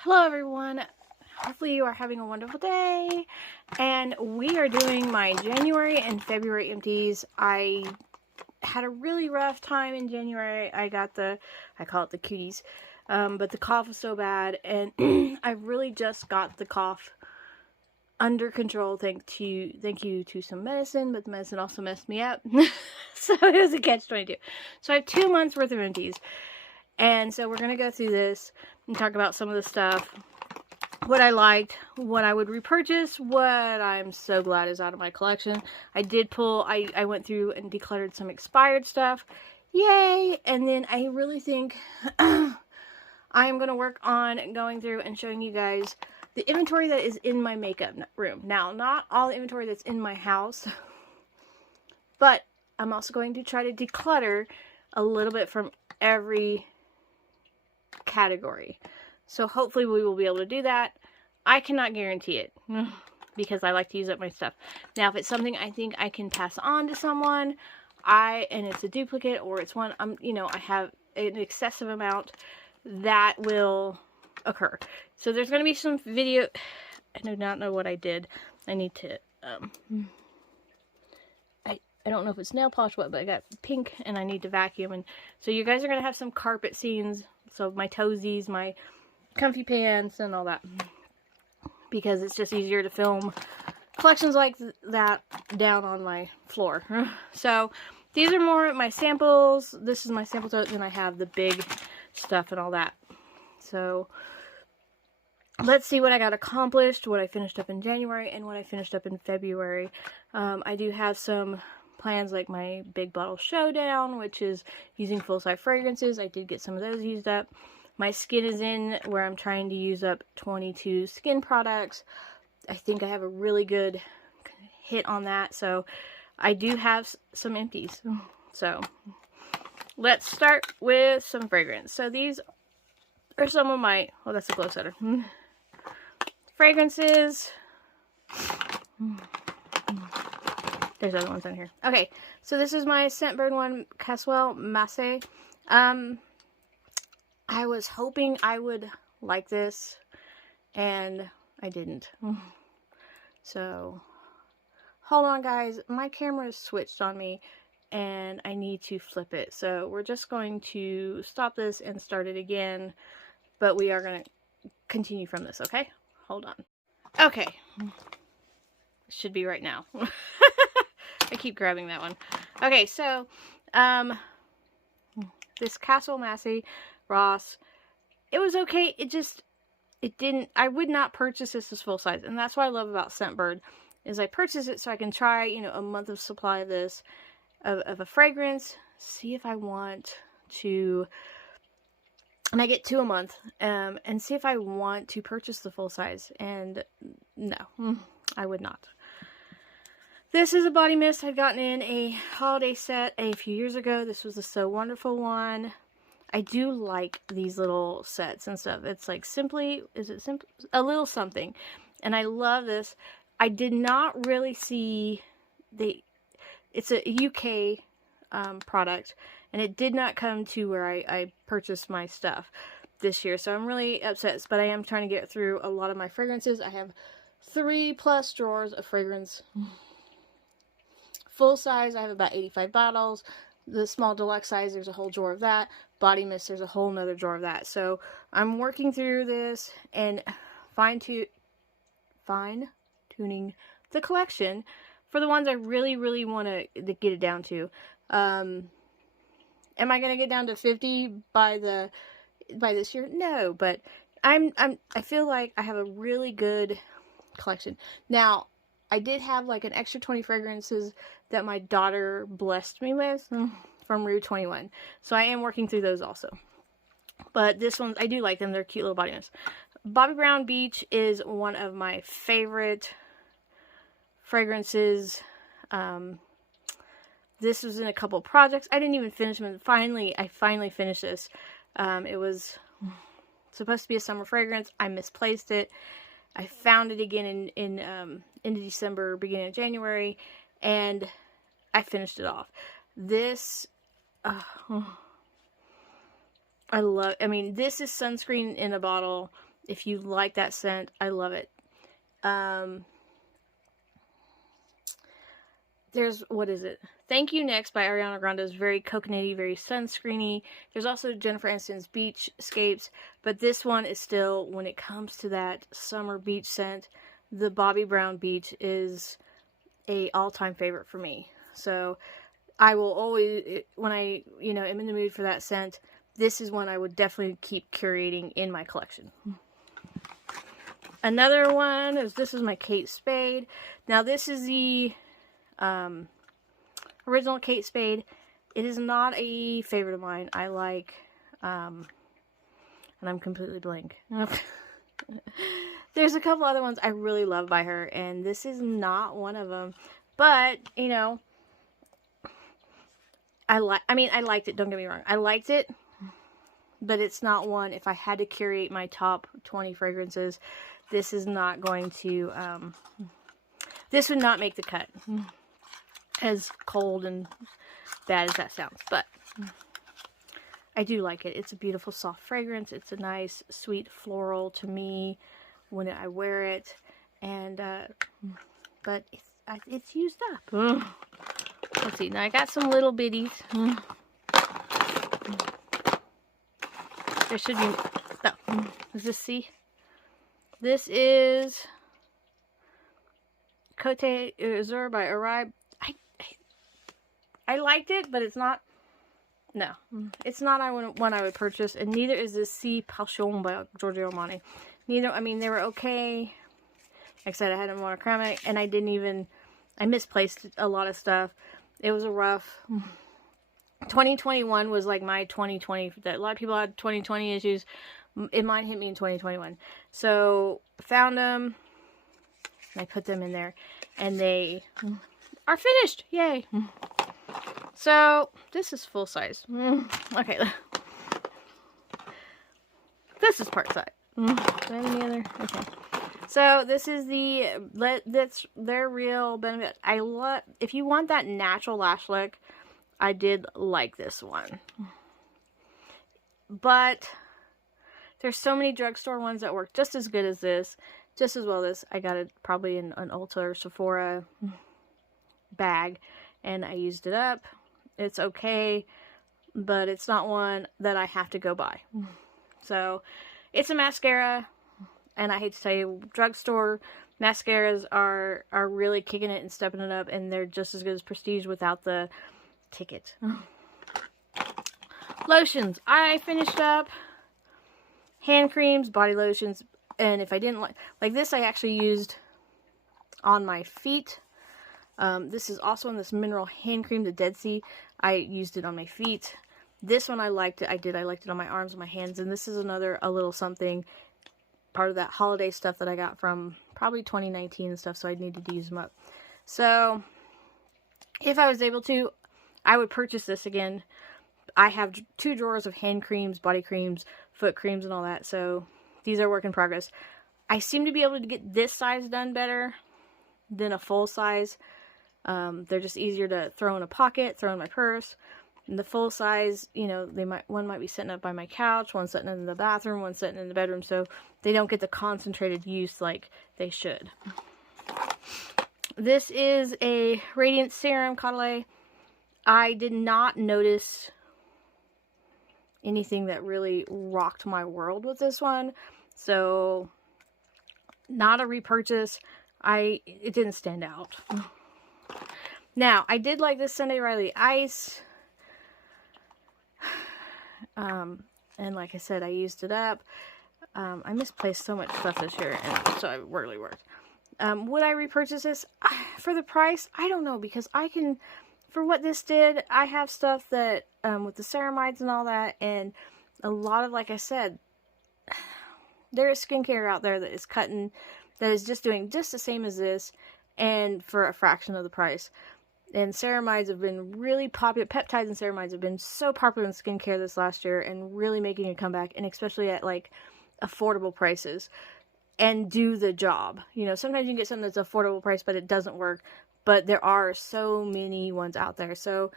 Hello everyone, hopefully you are having a wonderful day, and we are doing my January and February empties. I had a really rough time in January. I call it the cuties, but the cough was so bad, and I really just got the cough under control thank you to some medicine, but the medicine also messed me up. So it was a catch-22. So I have 2 months worth of empties. And so we're going to go through this and talk about some of the stuff, what I liked, what I would repurchase, what I'm so glad is out of my collection. I went through and decluttered some expired stuff. Yay! And then I really think I am going to work on going through and showing you guys the inventory that is in my makeup room. Now, not all the inventory that's in my house, but I'm also going to try to declutter a little bit from every category. So hopefully we will be able to do that. I cannot guarantee it because I like to use up my stuff. Now, if it's something I think I can pass on to someone, and it's a duplicate, or it's one I have an excessive amount, that will occur. So there's going to be some video. I do not know what I did. I need to I don't know if it's nail polish what, but I got pink and I need to vacuum. And so you guys are going to have some carpet scenes. So my toesies, my comfy pants, and all that. Because it's just easier to film collections like that down on my floor. So these are more my samples. This is my sample tote. Then I have the big stuff and all that. So let's see what I got accomplished, what I finished up in January, and what I finished up in February. I do have some plans like my big bottle showdown, which is using full-size fragrances. I did get some of those used up. My skin is in where I'm trying to use up 22 skin products. I think I have a really good hit on that. So I do have some empties. So let's start with some fragrance. So these are some of my, oh, that's a glow setter. Fragrances. There's other ones on here. Okay, so this is my Scentbird one, Caswell Masse. I was hoping I would like this, and I didn't. So, hold on guys, my camera is switched on me, and I need to flip it. So, we're just going to stop this and start it again, but we are going to continue from this, okay? Hold on. Okay. Should be right now. I keep grabbing that one. Okay, so, this Castle Massey Ross, it was okay. I would not purchase this as full size. And that's what I love about Scentbird, is I purchase it so I can try, a month of supply of this, of a fragrance, see if I want to, and I get 2 a month, and see if I want to purchase the full size. And no, I would not. This is a body mist I'd gotten in a holiday set a few years ago. This was a So Wonderful one. I do like these little sets and stuff. It's like a little something. And I love this. I did not really see it's a UK product, and it did not come to where I purchased my stuff this year. So I'm really upset, but I am trying to get through a lot of my fragrances. I have 3+ drawers of fragrance. Full size, I have about 85 bottles. The small deluxe size, there's a whole drawer of that. Body mist, there's a whole nother drawer of that. So I'm working through this and fine-tuning the collection for the ones I really, really want to get it down to. Am I going to get down to 50 by this year? No, but I feel like I have a really good collection. Now, I did have like an extra 20 fragrances that my daughter blessed me with from Rue 21. So I am working through those also. But this one, I do like them. They're cute little body mists. Bobbi Brown Beach is one of my favorite fragrances. This was in a couple projects. I didn't even finish them. I finally finished this. It was supposed to be a summer fragrance. I misplaced it. I found it again in December, beginning of January, and I finished it off. This, this is sunscreen in a bottle. If you like that scent, I love it. There's, what is it? Thank You Next by Ariana Grande is very coconutty, very sunscreeny. There's also Jennifer Aniston's Beachscapes, but this one is still, when it comes to that summer beach scent, the Bobbi Brown Beach is a all-time favorite for me. So I will always, when I, am in the mood for that scent, this is one I would definitely keep curating in my collection. Another one is, this is my Kate Spade. Now this is the original Kate Spade. It is not a favorite of mine. I like, and I'm completely blank. There's a couple other ones I really love by her, and this is not one of them. But, I liked it, don't get me wrong. I liked it, but it's not one, if I had to curate my top 20 fragrances, this is not going to, this would not make the cut. As cold and bad as that sounds, but I do like it. It's a beautiful soft fragrance. It's a nice sweet floral to me when I wear it, and but it's used up. Let's see. Now I got some little bitties. There should be. Oh, is this C? This is Cote d'Azur by Arrive. I liked it, but it's not, no, it's not one I would purchase, and neither is this C Passion by Giorgio Armani. Neither, they were okay. Like I said, I had a monochromatic, and I misplaced a lot of stuff. It was a rough, 2021 was like my 2020, a lot of people had 2020 issues. Mine hit me in 2021. So, found them, and I put them in there, and they are finished. Yay. So, this is full size. Okay. This is part size. Do I have any other? Okay. So, this is that's their real benefit. If you want that natural lash look, I did like this one. But, there's so many drugstore ones that work just as good as this. Just as well as I got it probably in an Ulta or Sephora bag. And I used it up. It's okay, but it's not one that I have to go buy. So, it's a mascara, and I hate to tell you, drugstore mascaras are really kicking it and stepping it up, and they're just as good as Prestige without the ticket. Lotions. I finished up hand creams, body lotions, and if I didn't like this, I actually used on my feet. This is also in this mineral hand cream, the Dead Sea. I used it on my feet. This one I liked it. I liked it on my arms and my hands. And this is a little something, part of that holiday stuff that I got from probably 2019 and stuff. So I needed to use them up. So, if I was able to, I would purchase this again. I have 2 drawers of hand creams, body creams, foot creams, and all that. So, these are work in progress. I seem to be able to get this size done better than a full size. They're just easier to throw in a pocket, throw in my purse. And the full size, one might be sitting up by my couch, one sitting in the bathroom, one sitting in the bedroom, so they don't get the concentrated use like they should. This is a Radiant Serum Cauli. I did not notice anything that really rocked my world with this one, so not a repurchase. It didn't stand out. Now, I did like this Sunday Riley Ice. And like I said, I used it up. I misplaced so much stuff this year, and so it really worked. Would I repurchase this? For the price, I don't know, because for what this did, I have stuff that, with the ceramides and all that, and a lot of, like I said, there is skincare out there that is just doing just the same as this, and for a fraction of the price. And ceramides have been really popular. Peptides and ceramides have been so popular in skincare this last year, and really making a comeback, and especially at like affordable prices, and do the job. Sometimes you can get something that's affordable price, but it doesn't work. But there are so many ones out there. So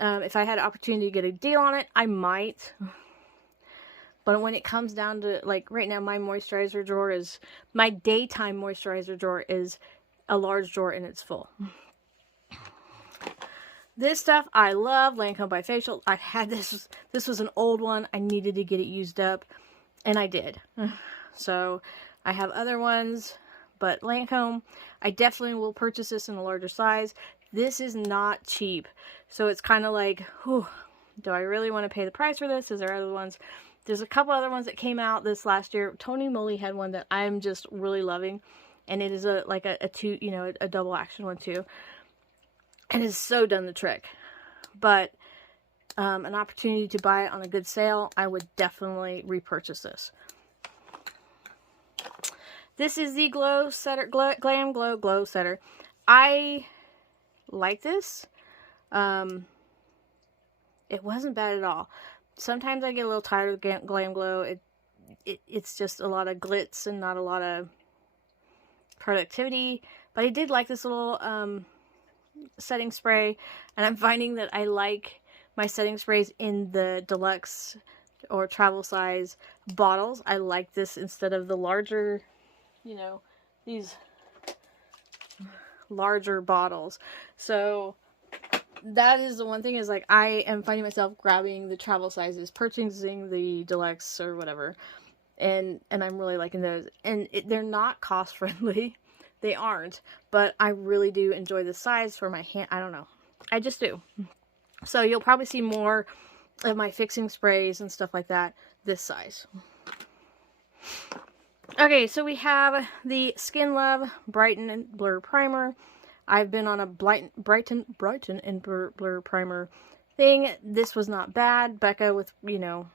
if I had an opportunity to get a deal on it, I might. But when it comes down to, like, right now, my moisturizer drawer is, my daytime moisturizer drawer is a large drawer and it's full. This stuff I love, Lancome Bifacial. I had this was an old one. I needed to get it used up, and I did. So I have other ones, but Lancome, I definitely will purchase this in a larger size. This is not cheap, so it's kind of like, whew, do I really want to pay the price for this? Is there other ones? There's a couple other ones that came out this last year. Tony Moly had one that I'm just really loving, and it is a two, you know, a double action one too. And it's so done the trick. But an opportunity to buy it on a good sale, I would definitely repurchase this. This is the Glow Setter, Glam Glow Glow Setter. I like this. It wasn't bad at all. Sometimes I get a little tired of Glam Glow. It's just a lot of glitz and not a lot of productivity. But I did like this little setting spray, and I'm finding that I like my setting sprays in the deluxe or travel size bottles. I like this instead of the larger, you know, these larger bottles. So that is the one thing, is like I am finding myself grabbing the travel sizes, purchasing the deluxe or whatever, and I'm really liking those. And they're not cost friendly. They aren't, but I really do enjoy the size for my hand. I don't know. I just do. So you'll probably see more of my fixing sprays and stuff like that this size. Okay, so we have the Skin Love Brighten and Blur Primer. I've been on a Brighten and Blur Primer thing. This was not bad. Becca with, you know...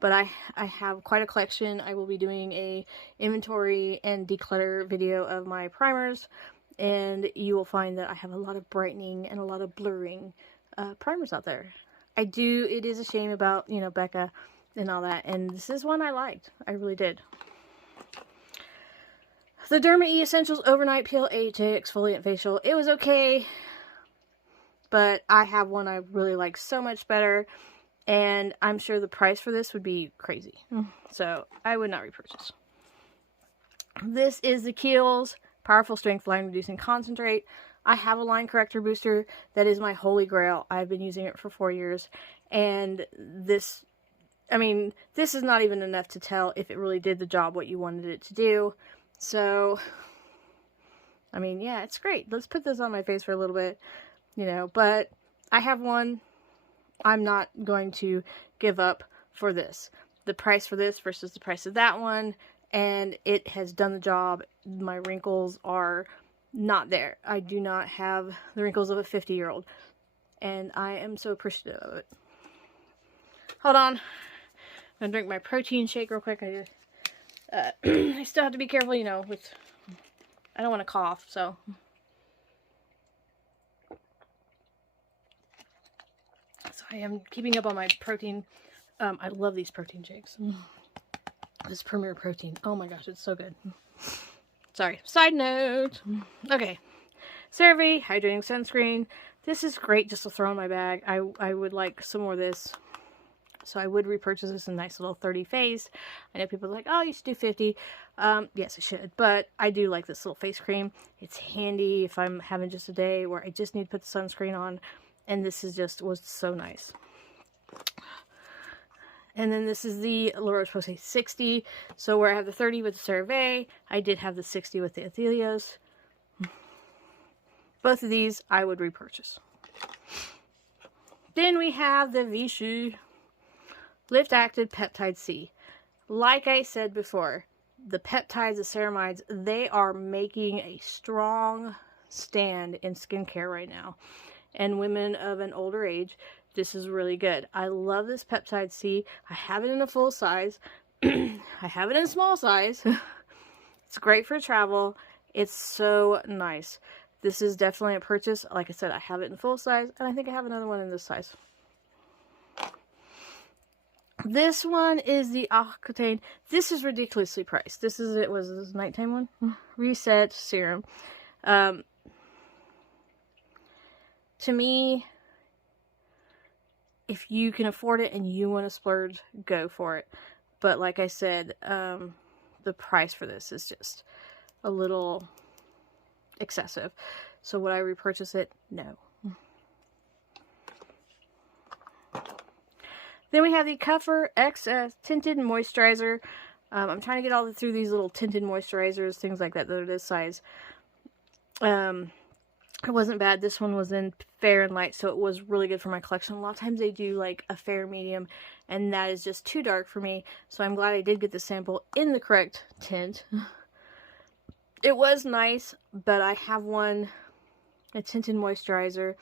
But I have quite a collection. I will be doing a inventory and declutter video of my primers, and you will find that I have a lot of brightening and a lot of blurring primers out there. It is a shame about, you know, Becca and all that, and this is one I liked. I really did. The Derma E Essentials Overnight Peel AHA Exfoliant Facial. It was okay, but I have one I really like so much better. And I'm sure the price for this would be crazy. So I would not repurchase. This is the Keels Powerful Strength Line Reducing Concentrate. I have a line corrector booster that is my holy grail. I've been using it for 4 years. And this, I mean, this is not even enough to tell if it really did the job what you wanted it to do. So, I mean, yeah, it's great. Let's put this on my face for a little bit, you know. But I have one. I'm not going to give up for this. The price for this versus the price of that one, and it has done the job. My wrinkles are not there. I do not have the wrinkles of a 50-year-old, and I am so appreciative of it. Hold on. I'm going to drink my protein shake real quick. I still have to be careful, you know, with... I don't want to cough, so... So I am keeping up on my protein. I love these protein shakes. This Premier Protein. Oh my gosh, it's so good. Sorry. Side note. Okay. CeraVe Hydrating Sunscreen. This is great just to throw in my bag. I would like some more of this. So I would repurchase this in a nice little 30 face. I know people are like, oh, you should do 50. Yes, I should. But I do like this little face cream. It's handy if I'm having just a day where I just need to put the sunscreen on. And this is was so nice. And then this is the La Roche-Posay 60. So where I have the 30 with the CeraVe, I did have the 60 with the Athelios. Both of these I would repurchase. Then we have the Vichy Lift Acted Peptide C. Like I said before, the peptides, the ceramides, they are making a strong stand in skincare right now. And women of an older age, this is really good. I love this Peptide C. I have it in a full size. I have it in a small size. It's great for travel. It's so nice. This is definitely a purchase. Like I said, I have it in full size, and I think I have another one in this size. This one is the Accutane. This is ridiculously priced. This is it. Was this nighttime one? Reset Serum. To me, if you can afford it and you want to splurge, go for it. But like I said, the price for this is just a little excessive. So would I repurchase it? No. Then we have the Comfort XS Tinted Moisturizer. I'm trying to get all through these little tinted moisturizers, things like that are this size. It wasn't bad. This one was in fair and light, so it was really good for my collection. A lot of times they do like a fair medium, and that is just too dark for me. So I'm glad I did get the sample in the correct tint. It was nice, but I have one, a tinted moisturizer,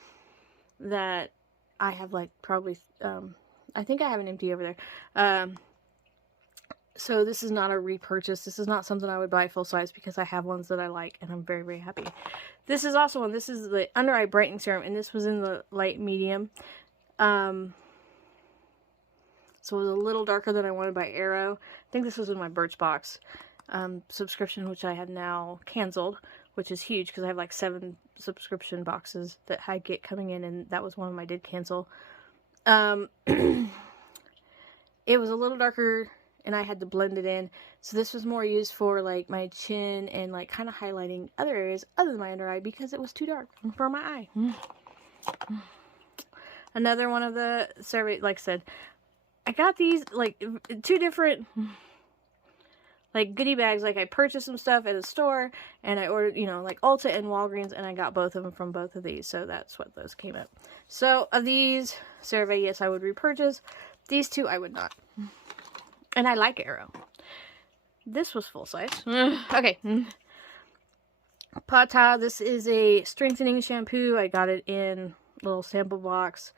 that I have like probably, I think I have an empty over there. So this is not a repurchase. This is not something I would buy full size because I have ones that I like and I'm very, very happy. This is also one. This is the Under Eye Brightening Serum, and this was in the light medium. So it was a little darker than I wanted by Arrow. I think this was in my Birchbox subscription, which I have now canceled, which is huge because I have like 7 subscription boxes that I get coming in, and that was one of them I did cancel. It was a little darker, and I had to blend it in. So this was more used for like my chin and like kind of highlighting other areas other than my under eye because it was too dark for my eye. Another one of the survey, like I said, I got these like 2 different like goodie bags. Like I purchased some stuff at a store and I ordered, you know, like Ulta and Walgreens, and I got both of them from both of these. So that's what those came up. So of these, CeraVe, yes, I would repurchase. These 2 I would not. And I like Arrow. This was full size. Okay. Plha, this is a strengthening shampoo. I got it in a little sample box.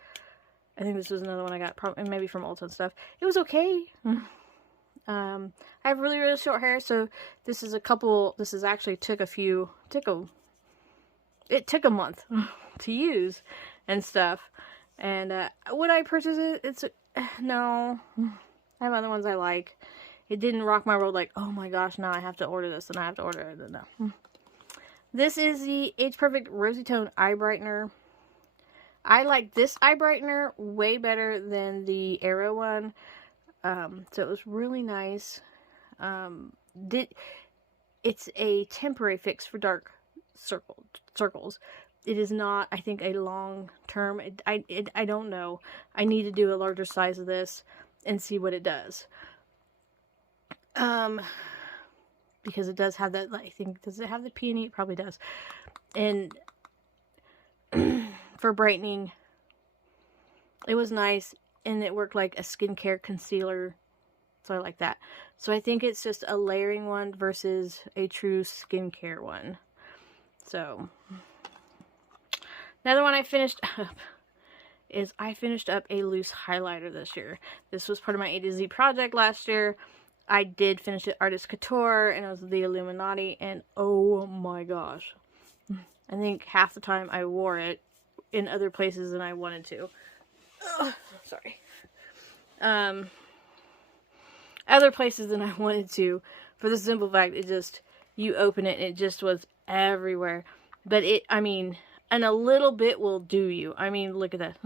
I think this was another one I got maybe from Ulta and stuff. It was okay. I have really, really short hair, so this is this is actually it took a month to use and stuff. And would I purchase it? No. I have other ones I like. It didn't rock my world like, oh my gosh, now I have to order this and I have to order it. No. This is the Age Perfect Rosy Tone Eye Brightener. I like this eye brightener way better than the Arrow one. So it was really nice. It's a temporary fix for dark circles. It is not, I think, a long term. I don't know. I need to do a larger size of this and see what it does. Because it does have that, I think, does it have the peony? It probably does. And for brightening, it was nice, and it worked like a skincare concealer, so I like that. So I think it's just a layering one versus a true skincare one. So another one I finished up is I finished up a loose highlighter this year. This was part of my A to Z project last year. I did finish it Artist Couture, and it was the Illuminati, and oh my gosh. I think half the time I wore it in other places than I wanted to. Oh, sorry. Other places than I wanted to, for the simple fact, it just, you open it and it just was everywhere. But I mean, and a little bit will do you. I mean, look at that.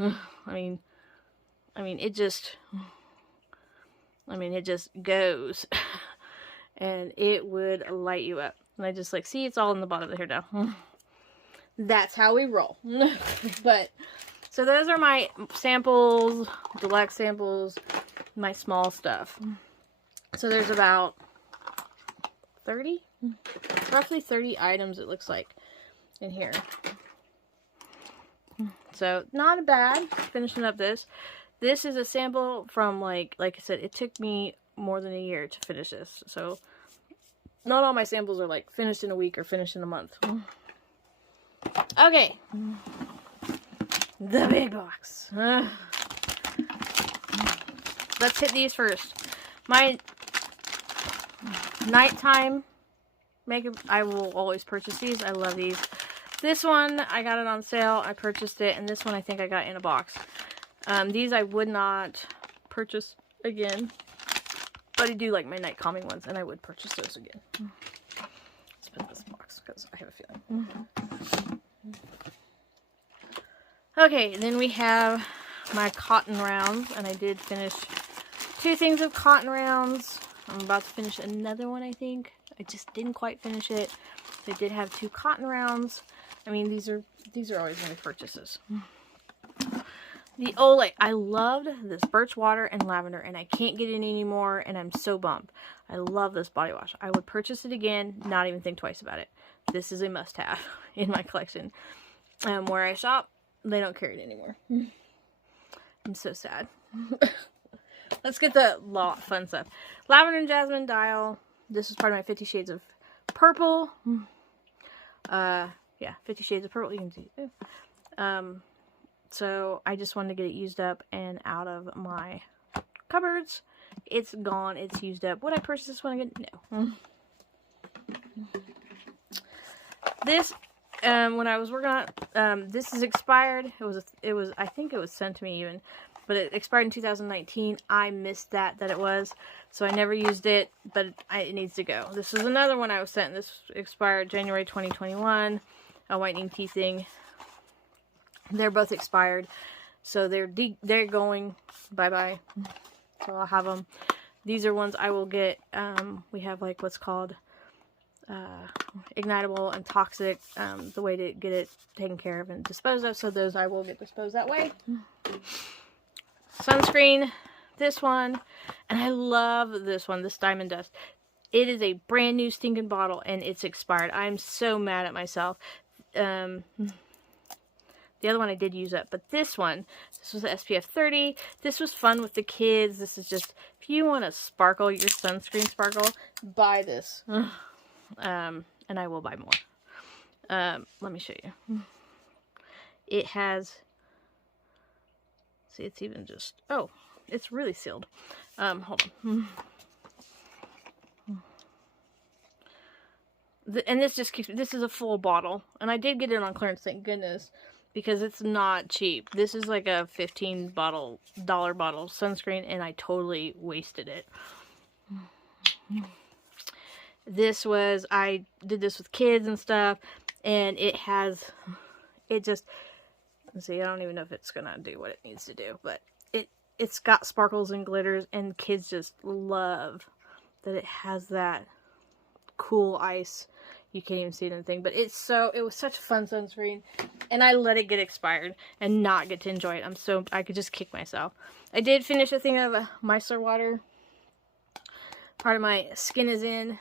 I mean, it just goes. And it would light you up. And I just like, see, it's all in the bottom of the hair now. That's how we roll. But, so those are my samples, deluxe samples, my small stuff. So there's about 30? Roughly 30 items, it looks like, in here. So, not bad. Finishing up this. This is a sample from, like I said, it took me more than a year to finish this. So, not all my samples are, like, finished in a week or finished in a month. Okay. The big box. Let's hit these first. My nighttime makeup, I will always purchase these. I love these. This one, I got it on sale. I purchased it. And this one, I think I got in a box. These I would not purchase again. But I do like my night calming ones. And I would purchase those again. Let's put this box because I have a feeling. Okay, then we have my cotton rounds, and I did finish 2 things of cotton rounds. I'm about to finish another one, I think. I just didn't quite finish it. I did have 2 cotton rounds. I mean, these are always my purchases. The Olay. I loved this birch water and lavender, and I can't get it anymore, and I'm so bummed. I love this body wash. I would purchase it again, not even think twice about it. This is a must-have in my collection. Where I shop, they don't carry it anymore. I'm so sad. Let's get the fun stuff. Lavender and Jasmine Dial. This is part of my 50 Shades of Purple. Yeah, 50 Shades of Purple. You can see it. So I just wanted to get it used up and out of my cupboards. It's gone. It's used up. Would I purchase this one again? No. This, when I was working on it, this is expired. It was. I think it was sent to me even, but it expired in 2019. I missed that it was, so I never used it. But it needs to go. This is another one I was sent. This expired January 2021. A whitening tea thing. They're both expired, so they're going bye-bye. So I'll have them. These are ones I will get. We have like what's called ignitable and toxic, the way to get it taken care of and disposed of. So those I will get disposed that way. Sunscreen, this one, and I love this one, this Diamond Dust. It is a brand new stinking bottle, and it's expired. I'm so mad at myself. The other one I did use up, but this one, this was the SPF 30. This was fun with the kids. This is just, if you want to sparkle, your sunscreen sparkle, buy this. And I will buy more. Let me show you. It has, see, it's even just, oh, it's really sealed. Hold on. And this just keeps, this is a full bottle. And I did get it on clearance, thank goodness. Because it's not cheap. This is like a $15 bottle sunscreen, and I totally wasted it. This was, I did this with kids and stuff, and it just, let's see, I don't even know if it's gonna do what it needs to do, but it's got sparkles and glitters, and kids just love that it has that cool ice. You can't even see anything, but it was such a fun sunscreen, and I let it get expired and not get to enjoy it. I could just kick myself. I did finish a thing of micellar water. Part of my skin is in.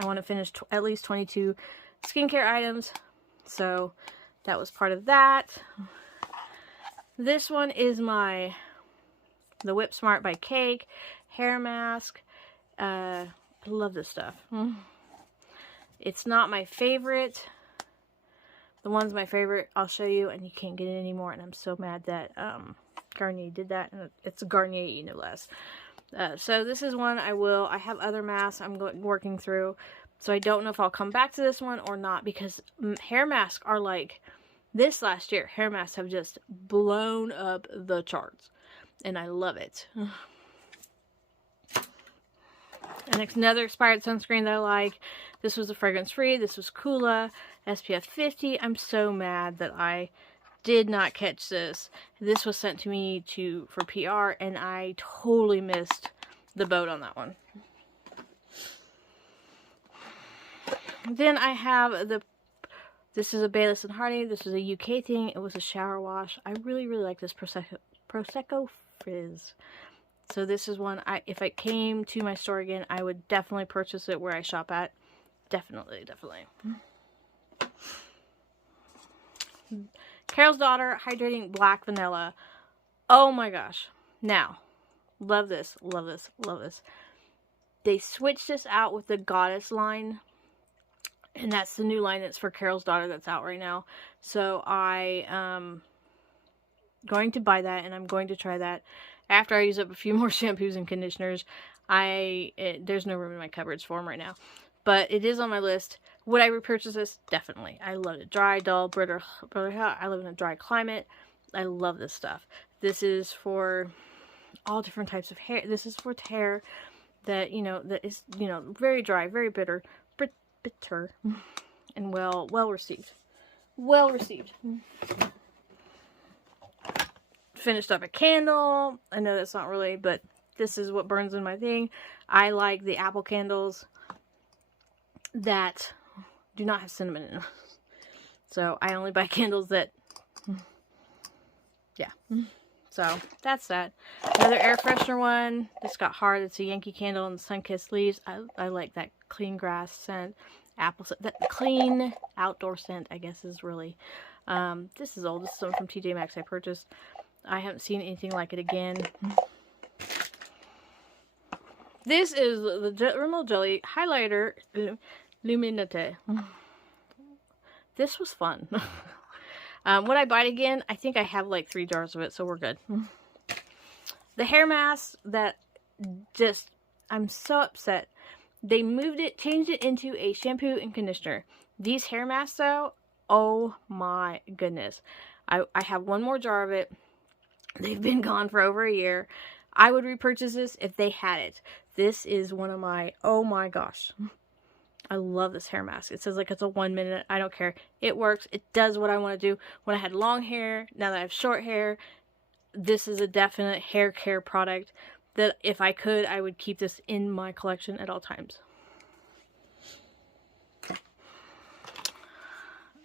I want to finish at least 22 skincare items, so that was part of that. This one is the Whip Smart by Cake hair mask. I love this stuff. It's not my favorite. The one's my favorite, I'll show you, and you can't get it anymore, and I'm so mad that Garnier did that, and it's Garnier, no less. So this is one I have other masks I'm working through, so I don't know if I'll come back to this one or not, because hair masks are like, this last year, hair masks have just blown up the charts, and I love it. And another expired sunscreen that I like. This was a fragrance-free. This was Coola SPF 50. I'm so mad that I did not catch this. This was sent to me for PR, and I totally missed the boat on that one. Then I have this is a Bayless and Hardy. This is a UK thing. It was a shower wash. I really, really like this Prosecco Frizz. So this is one, if it came to my store again, I would definitely purchase it where I shop at. Definitely, definitely. Carol's Daughter Hydrating Black Vanilla. Oh my gosh. Now, love this, love this, love this. They switched this out with the Goddess line. And that's the new line that's for Carol's Daughter that's out right now. So I am going to buy that, and I'm going to try that. After I use up a few more shampoos and conditioners, there's no room in my cupboards for them right now. But it is on my list. Would I repurchase this? Definitely. I love it. Dry, dull, bitter. I live in a dry climate. I love this stuff. This is for all different types of hair. This is for hair that, that is, very dry, very bitter, and well received. Well received. finished up a candle. I know that's not really, but this is what burns in my thing. I like the apple candles that do not have cinnamon in them. So I only buy candles that, yeah. So that's that. Another air freshener one. This got hard. It's a Yankee Candle and Sunkissed Leaves. I like that clean grass scent. Apple scent. That clean outdoor scent, I guess, is really. This is old. This is one from TJ Maxx I purchased. I haven't seen anything like it again. This is the Rimmel Jelly Highlighter Luminate. This was fun. Would I buy it again? I think I have like 3 jars of it, so we're good. The hair mask that just, I'm so upset. They moved it, changed it into a shampoo and conditioner. These hair masks though, oh my goodness. I have 1 more jar of it. They've been gone for over a year. I would repurchase this if they had it. This is one of my, oh my gosh. I love this hair mask. It says like it's a 1 minute. I don't care. It works. It does what I want to do. When I had long hair, now that I have short hair, this is a definite hair care product that if I could, I would keep this in my collection at all times.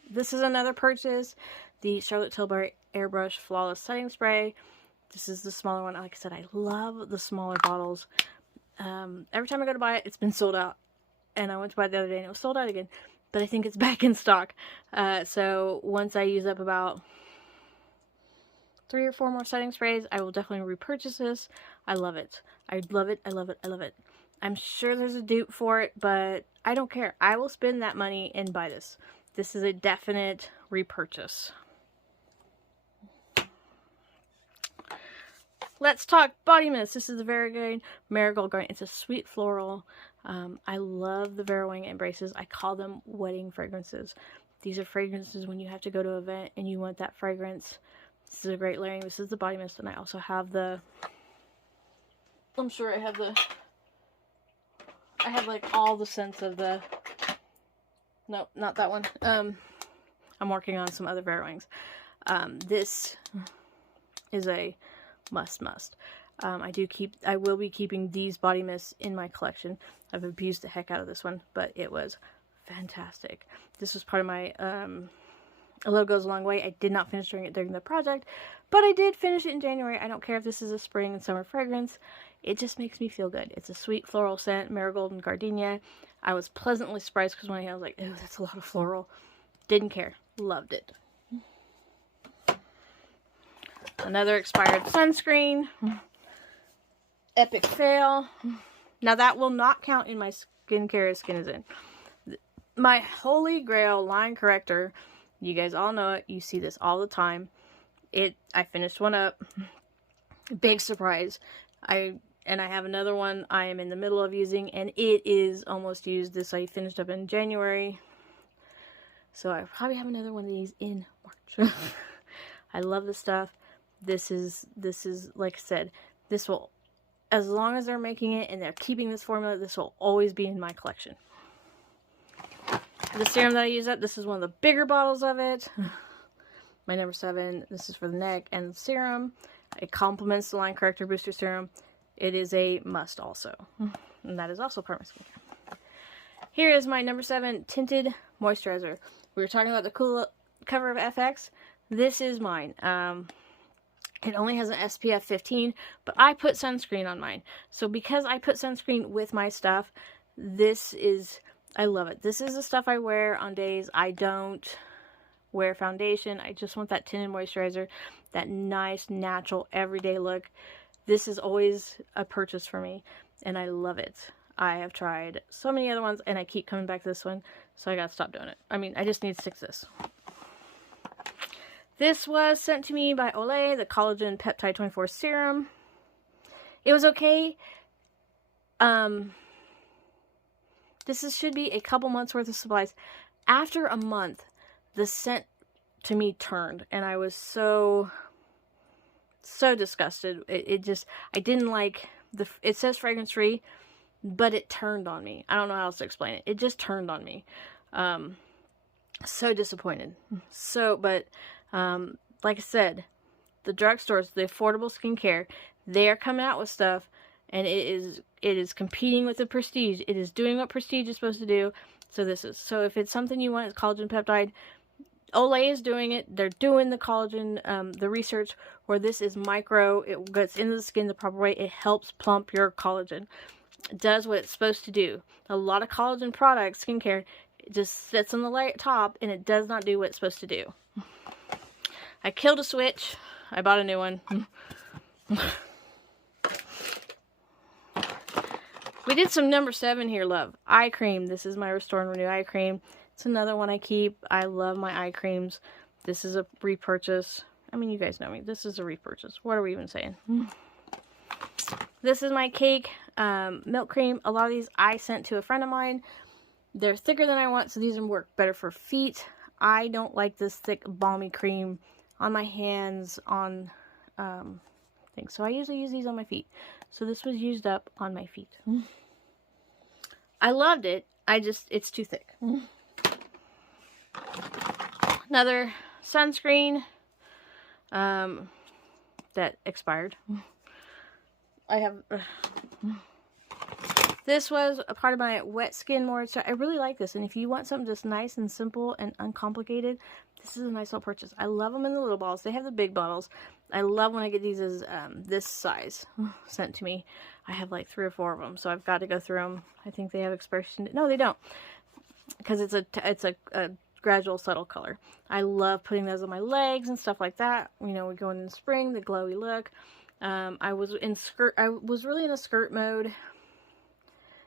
This is another purchase. The Charlotte Tilbury Airbrush Flawless Setting Spray. This is the smaller one. Like I said, I love the smaller bottles. Every time I go to buy it, it's been sold out. And I went to buy it the other day and it was sold out again. But I think it's back in stock. So once I use up about 3 or 4 more setting sprays, I will definitely repurchase this. I love it. I love it. I love it. I love it. I'm sure there's a dupe for it, but I don't care. I will spend that money and buy this. This is a definite repurchase. Let's talk body mist. This is the Variegated Marigold Garden. It's a sweet floral. I love the Vera Wang Embraces. I call them wedding fragrances. These are fragrances when you have to go to an event and you want that fragrance. This is a great layering. This is the body mist, and I also have the, I'm sure I have like all the scents of the, no, not that one. I'm working on some other Vera Wangs. This is a must. I will be keeping these body mists in my collection. I've abused the heck out of this one, but it was fantastic. This was part of my A Little Goes a Long Way. I did not finish doing it during the project, but I did finish it in January. I don't care if this is a spring and summer fragrance. It just makes me feel good. It's a sweet floral scent, marigold and gardenia. I was pleasantly surprised because when I was like, ew, that's a lot of floral. Didn't care. Loved it. Another expired sunscreen. Epic fail. Now that will not count in my skincare as Skin is In. My holy grail line corrector. You guys all know it. You see this all the time. I finished one up. Big surprise. I have another one I am in the middle of using, and it is almost used. This I finished up in January. So I probably have another one of these in March. I love this stuff. This is like I said, this will, as long as they're making it and they're keeping this formula, this will always be in my collection. The serum that I use up, this is one of the bigger bottles of it. My number 7, this is for the neck and serum. It complements the line corrector booster serum. It is a must also. And that is also part of my skincare. Here is my number 7 Tinted Moisturizer. We were talking about the Coola cover of FX. This is mine. It only has an SPF 15, but I put sunscreen on mine. So because I put sunscreen with my stuff, I love it. This is the stuff I wear on days I don't wear foundation. I just want that tinted moisturizer, that nice, natural, everyday look. This is always a purchase for me, and I love it. I have tried so many other ones, and I keep coming back to this one, so I gotta stop doing it. I mean, I just need to stick to this. This was sent to me by Olay, the Collagen Peptide 24 Serum. It was okay. This should be a couple months worth of supplies. After a month, the scent to me turned, and I was so disgusted. I didn't like it says fragrance free, but it turned on me. I don't know how else to explain it. It just turned on me. So disappointed. Like I said, the drugstores, the affordable skincare, they are coming out with stuff, and it is competing with the Prestige. It is doing what Prestige is supposed to do. So if it's something you want, it's collagen peptide. Olay is doing it. They're doing the collagen, the research where this is micro. It gets into the skin the proper way. It helps plump your collagen. It does what it's supposed to do. A lot of collagen products, skincare, it just sits on the top and it does not do what it's supposed to do. I killed a switch. I bought a new one. We did some number 7 here, love. Eye cream. This is my Restore and Renew eye cream. It's another one I keep. I love my eye creams. This is a repurchase. I mean, you guys know me. This is a repurchase. What are we even saying? This is my cake milk cream. A lot of these I sent to a friend of mine. They're thicker than I want, so these work better for feet. I don't like this thick, balmy cream on my hands, on things. So I usually use these on my feet. So this was used up on my feet. I loved it. It's too thick. Another sunscreen that expired. I have this was a part of my wet skin moisturizer. I really like this, and if you want something just nice and simple and uncomplicated, this is a nice little purchase. I love them in the little bottles. They have the big bottles. I love when I get these as this size sent to me. I have like 3 or 4 of them, so I've got to go through them. I think they have expiration. No, they don't, because it's a gradual subtle color. I love putting those on my legs and stuff like that. You know, we're going in spring, the glowy look. I was really in a skirt mode,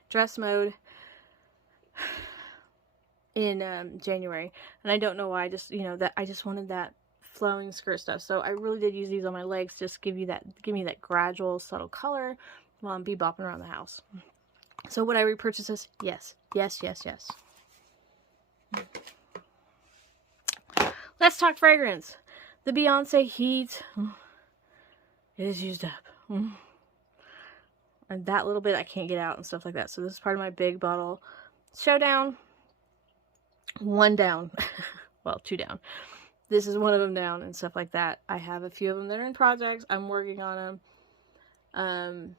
dress mode in January, and I don't know why. I just wanted that flowing skirt stuff. So I really did use these on my legs, just give me that gradual subtle color while I'm bebopping around the house. So would I repurchase this? Yes. Yes, yes, yes. Let's talk fragrance. The Beyonce Heat. It is used up. And that little bit I can't get out and stuff like that. So this is part of my big bottle showdown. 1 down. Well, 2 down. This is one of them down and stuff like that. I have a few of them that are in projects. I'm working on them.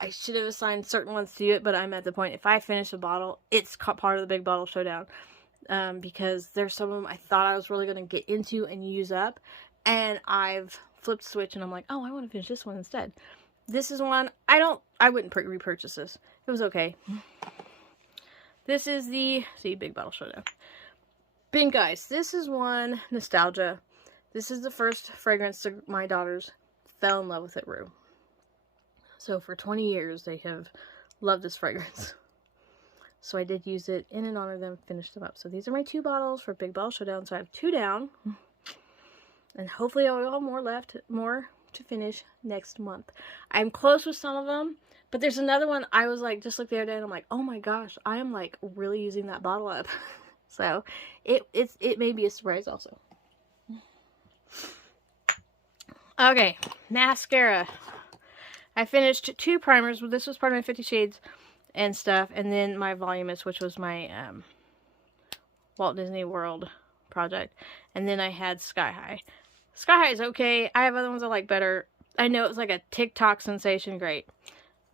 I should have assigned certain ones to it, but I'm at the point, if I finish a bottle, it's part of the big bottle showdown. Because there's some of them I thought I was really going to get into and use up. And I've flipped the switch and I'm like, oh, I want to finish this one instead. This is one, I wouldn't repurchase this. It was okay. This is the, big bottle showdown. Pink Ice. This is one, nostalgia. This is the first fragrance that my daughters fell in love with at Rue. So for 20 years, they have loved this fragrance. So I did use it in and honor them, finished them up. So these are my 2 bottles for Big Bottle Showdown. So I have 2 down. And hopefully I'll have more to finish next month. I'm close with some of them. But there's another one I was like, just like the other day, and I'm like, oh my gosh, I am like really using that bottle up. So it may be a surprise also. Okay, mascara. I finished 2 primers. This was part of my 50 Shades and stuff, and then my Volumist, which was my Walt Disney World project, and then I had Sky High. Sky High is okay. I have other ones I like better. I know it's like a TikTok sensation. Great.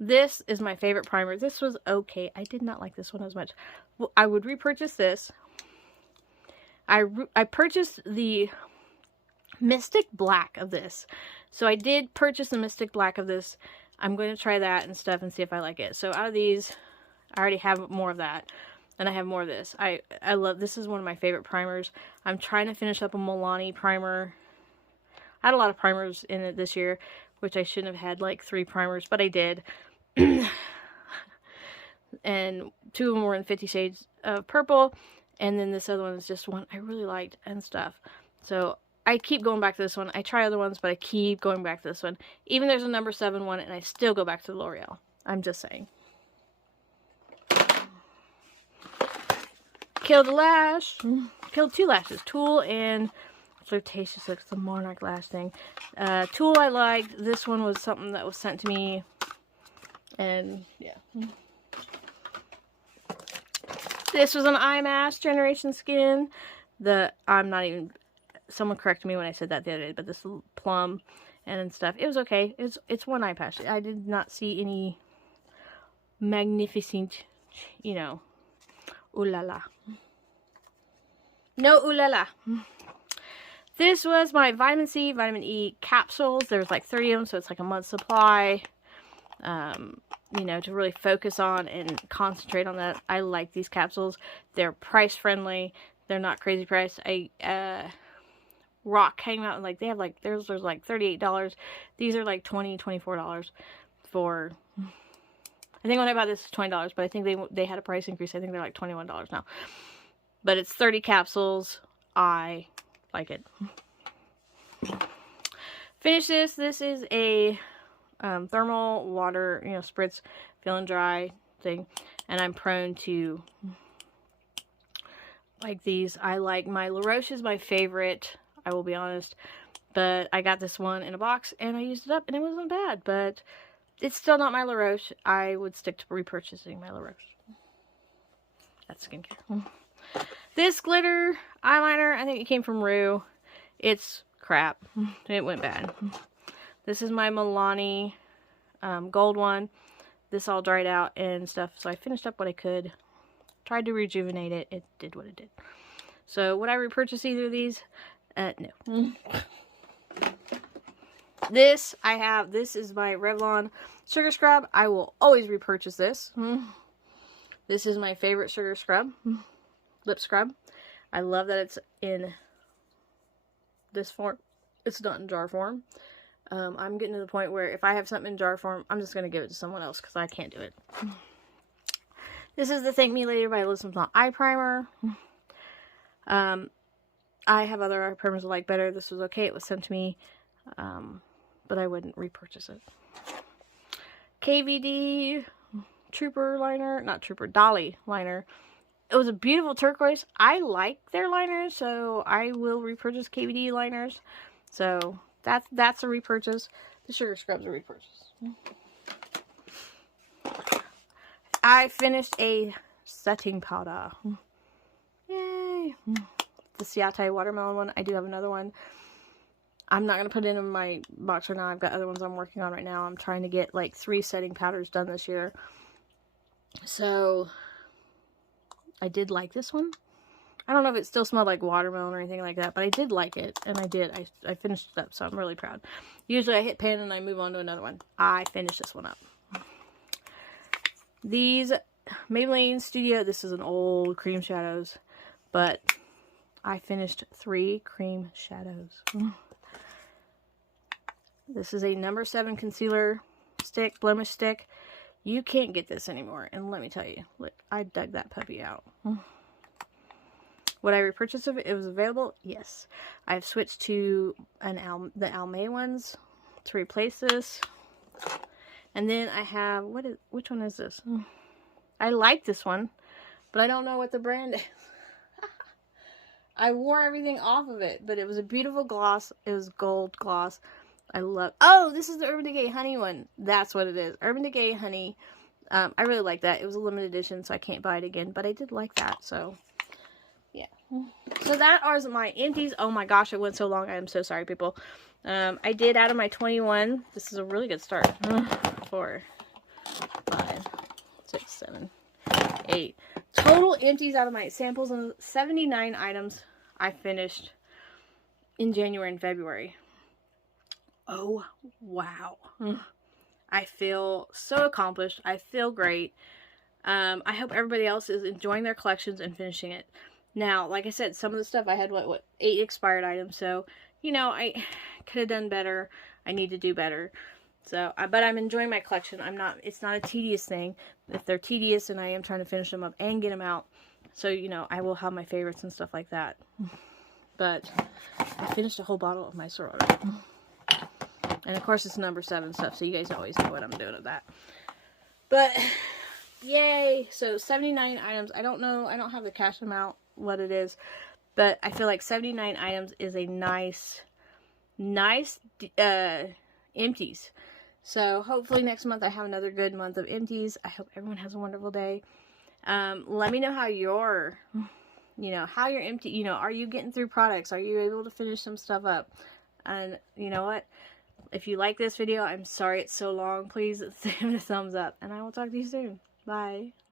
This is my favorite primer. This was okay. I did not like this one as much. Well, I would repurchase this. I purchased the Mystic Black of this. So I did purchase the Mystic Black of this. I'm going to try that and stuff and see if I like it. So out of these, I already have more of that. And I have more of this. I love, this is one of my favorite primers. I'm trying to finish up a Milani Primer. I had a lot of primers in it this year, which I shouldn't have had like 3 primers, but I did. And 2 of them were in 50 Shades of Purple. And then this other one is just one I really liked and stuff. So I keep going back to this one. I try other ones, but I keep going back to this one. Even there's a number 7 one, and I still go back to the L'Oreal. I'm just saying. Killed a lash. Killed 2 lashes. Tulle and Flirtatious Looks, the Monarch lash thing. Tulle I liked. This one was something that was sent to me. And, yeah. This was an eye mask, Generation Skin. I'm not even... Someone corrected me when I said that the other day, but this plum and stuff. It was okay. It's one eye patch. I did not see any magnificent, you know, ooh la la. No ooh la la. This was my vitamin C, vitamin E capsules. There was like 30 of them, so it's like a month's supply. You know, to really focus on and concentrate on that. I like these capsules. They're price friendly. They're not crazy price. Rock came out and like they have like theirs was like $38. These are like $20, $24 for. I think when I bought this was $20, but I think they had a price increase. I think they're like $21 now. But it's 30 capsules. I like it. Finish this. This is a thermal water, you know, spritz, feeling dry thing, and I'm prone to like these. I like my La Roche is my favorite, I will be honest, but I got this one in a box and I used it up and it wasn't bad, but it's still not my La Roche. I would stick to repurchasing my La Roche. That's skincare. This glitter eyeliner, I think it came from Rue. It's crap. It went bad. This is my Milani gold one. This all dried out and stuff, so I finished up what I could. Tried to rejuvenate it. It did what it did. So would I repurchase either of these? No. This I have. This is my Revlon sugar scrub. I will always repurchase this. This is my favorite sugar scrub. Lip scrub. I love that it's in this form. It's not in jar form. I'm getting to the point where if I have something in jar form, I'm just going to give it to someone else because I can't do it. This is the Thank Me Later by Elizabeth Blanc eye primer. I have other eye primers I like better. This was okay. It was sent to me, but I wouldn't repurchase it. KVD Trooper liner. Not Trooper, Dolly liner. It was a beautiful turquoise. I like their liners, so I will repurchase KVD liners. So that's a repurchase. The sugar scrub's a repurchase. I finished a setting powder. Yay! The Ciate watermelon one. I do have another one. I'm not going to put it in my box right now. I've got other ones I'm working on right now. I'm trying to get like 3 setting powders done this year. So I did like this one. I don't know if it still smelled like watermelon or anything like that, but I did like it, and I did. I finished it up, so I'm really proud. Usually I hit pan and I move on to another one. I finished this one up. These Maybelline Studio, this is an old cream shadows, but I finished 3 cream shadows. This is a number 7 concealer stick, blemish stick. You can't get this anymore, and let me tell you, look, I dug that puppy out. Would I repurchase it if it was available? Yes. I've switched to the Almay ones to replace this. And then I have, which one is this? I like this one, but I don't know what the brand is. I wore everything off of it, but it was a beautiful gloss. It was gold gloss. I love, oh, this is the Urban Decay Honey one. That's what it is. Urban Decay Honey. I really like that. It was a limited edition, so I can't buy it again, but I did like that, so yeah. So that are my empties. Oh my gosh, it went so long. I am so sorry, people. I did out of my 21. This is a really good start. 4, 5, 6, 7, 8. Total empties out of my samples and 79 items I finished in January and February. Oh, wow. I feel so accomplished. I feel great. I hope everybody else is enjoying their collections and finishing it. Now, like I said, some of the stuff I had, what 8 expired items. So, you know, I could have done better. I need to do better. So, but I'm enjoying my collection. It's not a tedious thing. If they're tedious, and I am trying to finish them up and get them out. So, you know, I will have my favorites and stuff like that. But I finished a whole bottle of my Sorority. And of course, it's number 7 stuff. So you guys always know what I'm doing with that. But yay. So 79 items. I don't know. I don't have the cash amount, what it is. But I feel like 79 items is a nice empties. So hopefully next month I have another good month of empties. I hope everyone has a wonderful day. Let me know how you're empty, are you getting through products? Are you able to finish some stuff up? And you know what? If you like this video, I'm sorry it's so long. Please give it a thumbs up. And I will talk to you soon. Bye.